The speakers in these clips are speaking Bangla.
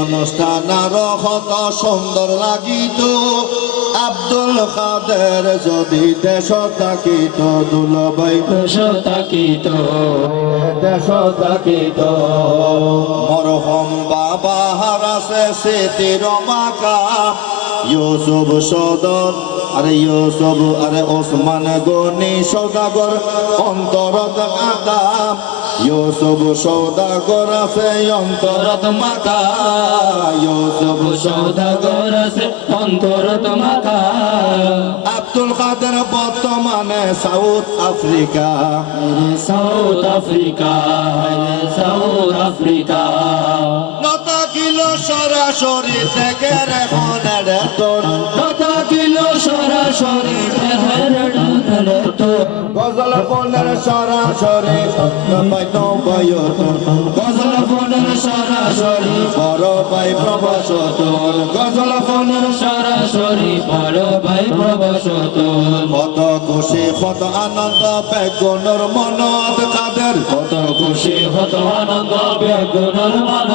অনুষ্ঠান আরো কত সুন্দর লাগিত আব্দুল কাদের যদি দেশ থাকিত দুলাভাই দেশ থাকিত মরহম বাবা হারাসে স্মৃতির মাকা ইউসুফ সদর আরে ইউসুফ আরে ওসমান গনি সৌদাগর অন্তরত আদাম ইউসুফ সৌদাগর আছে অন্তরত মাকা ইউসুফ সৌদাগর আছে অন্তরত মাকা আব্দুল কাদের বর্তমানে South Africa South Africa South Africa নতা কিলো সরাসরি থেকে রেখনের তোর কথা কিলো সরাসরি গজল ফোনের সরাসরি গজল ফোনের সরাসরি বড় ভাই প্রবাসতন গজল ফোনের সরাসরি বড় ভাই প্রবাসতন কত খুশি কত আনন্দ বেগুনের মনত কাদের কত খুশি কত আনন্দ বেগুনের মান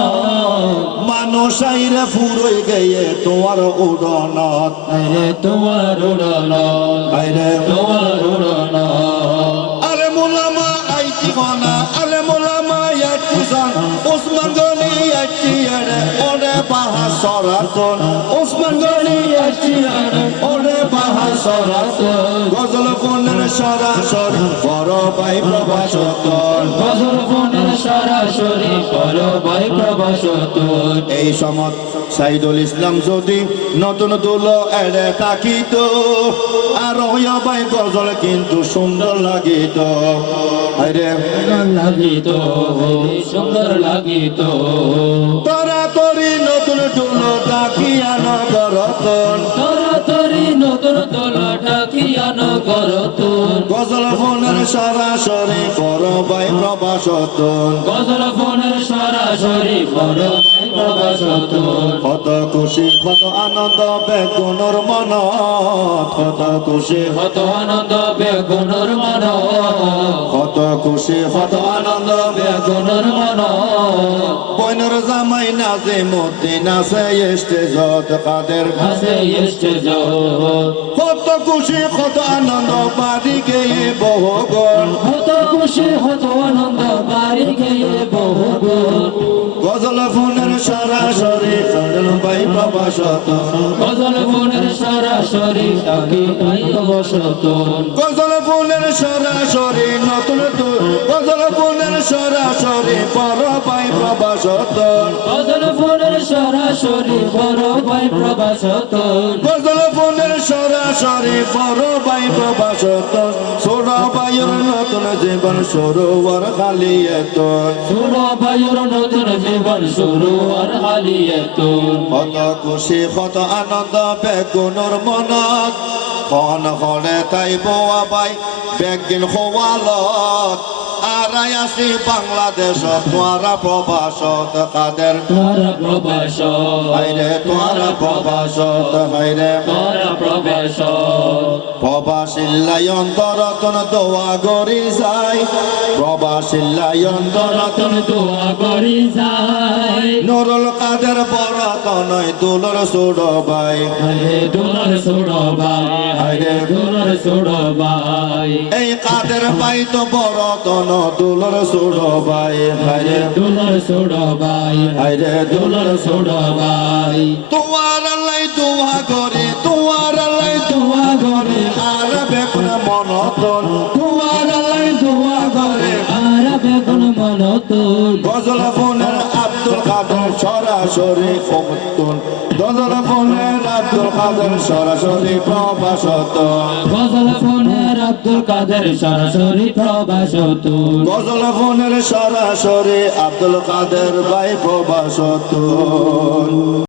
মানুষ আইরে ফুরই গিয়ে তোমার উড়নত আরে তোমার উড়ন আইরে তোমার উড়ন আলে মোলামা আইতি গনা আলে মোলামা ইয়াতি জন ওসমান গনি ইয়াতি এরে ওরে পাহা সরাতন ওসমান গনি ইয়াতি এরে ওরে পাহা সরাতন গজল ফোনের সরাসরি বড় ভাই প্রবাসতন গজল ফোনের সরাসরি বড় ভাই প্রবাসতন এই সময় সাইদুল ইসলাম যদি নতুন দুলো এড়ে থাকিত আর ভাই গজল কিন্তু সুন্দর লাগিত আরে লাগিত সুন্দর লাগিত তারা তরি নতুন দুলো ডাকিয়া নগরতন তরি নতুন দোলটা কি করতুন গজল ফোনের সরাসরি বড় ভাই প্রবাসতন গজল ফোনের সরাসরি বড় ভাই প্রবাসতন কত খুশি কত আনন্দ বেগুনের মন কত খুশি কত আনন্দ বেগুনের মন কত খুশি কত আনন্দ বেগুনের মন বইনের জামাই নাজে মদ্দিন আছে স্টেজত কাদের আছে স্টেজ কত খুশি কত আনন্দ বাড়ি গিয়ে বহুগণ কত খুশি কত আনন্দ বাড়ি গিয়ে বহুগুণ গজল ফোনের সরাসরি চন্দ্র ভাই প্রবাসত গজল ফোনের সরাসরি তাকে প্রবাসতন গজল ফোনের সরাসরি নতুন তুর গজল ফোনের সরাসরি বড় ভাই প্রবাসত গজল ফোনের সরাসরি বড় ভাই প্রবাসতন গজল ফোনের সরাসরি বড় ভাই প্রবাসত ছোট ভাইয়ের নতুন জীবন শুরু আর খালি এত ছোট ভাইয়ের নতুন জীবন শুরু আর হালিয়াতুন কত খুশি কত আনন্দ বেগুনের মনত খন খনে তাই বোয়া বাই বেগিন খোয়ালত আরাই আসি বাংলাদেশত তোয়ারা প্রবাসত কাদের তোরা প্রবাস হাইরে তোয়ারা প্রবাসত হাইরে তোরা প্রবাস প্রবাসিল্লাই অন্তরতন দোয়া গরি যায় প্রবাসিল্লাই অন্তরতন রতন দোয়া করি যায় নুরুল কাদের বরতনয় দুলর সুড় বাই আরে দুলার ছোড় ভাই আরে দুলার ছোড় ভাই এই কাদের বাই তো বরতন দুলর সুড় বাই হাইরে দুলার ছোড় ভাই হাইরে দুলার ছোড় ভাই তোমার লাই দোয়া করে তোমার লাই দোয়া করে আর বেকুন মনতন তোমার লাই দোয়া করে আর বেগুন মনতুন গজল ফোনের আব্দুল কাদের সরাসরি কমতুন গজল ফোনের আব্দুল কাদের সরাসরি প্রবাসত গজল ফোনের আব্দুল কাদের সরাসরি প্রবাসতুন গজল ফোনের সরাসরি আব্দুল কাদের ভাই প্রবাসত